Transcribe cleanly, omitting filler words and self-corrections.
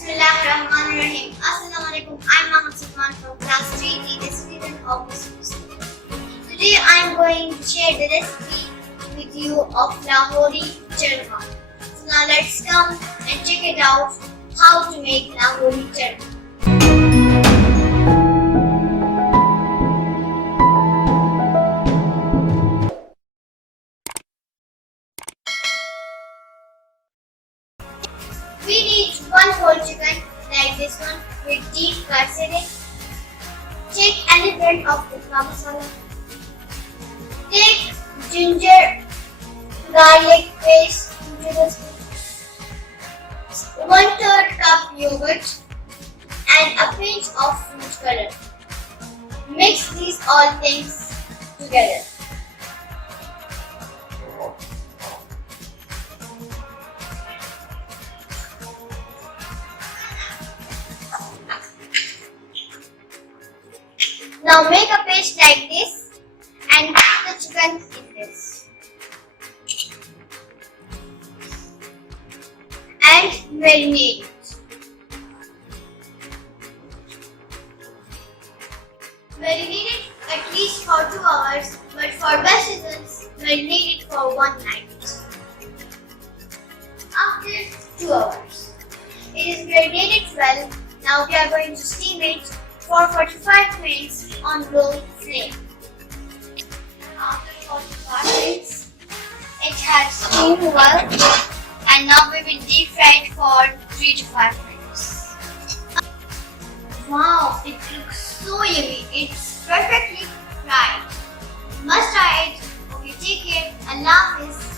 Bismillahirrahmanirrahim. Assalamualaikum. I'm Maham from class 3D, the student of this school. Today I'm going to share the recipe with you of Lahori Chargha. So now let's come and check it out how to make Lahori Chargha. We need one whole chicken like this one with deep cuts in it. Take any blend of the masala. Take ginger, garlic paste into the spoon. 1/3 cup yogurt and a pinch of food color. Mix these all things together. Now make a paste like this and put the chicken in this. And marinate it. Marinate it at least for 2 hours, but for best results, marinate it for 1 night. After 2 hours, it is marinated well. Now we are going to steam it for 45 minutes on low flame. After 45 minutes, it has steamed well, and now we will deep fry it for 3 to 5 minutes. Wow, it looks so yummy. It's perfectly fried. Must try it. Okay, take care. Allah Hafiz.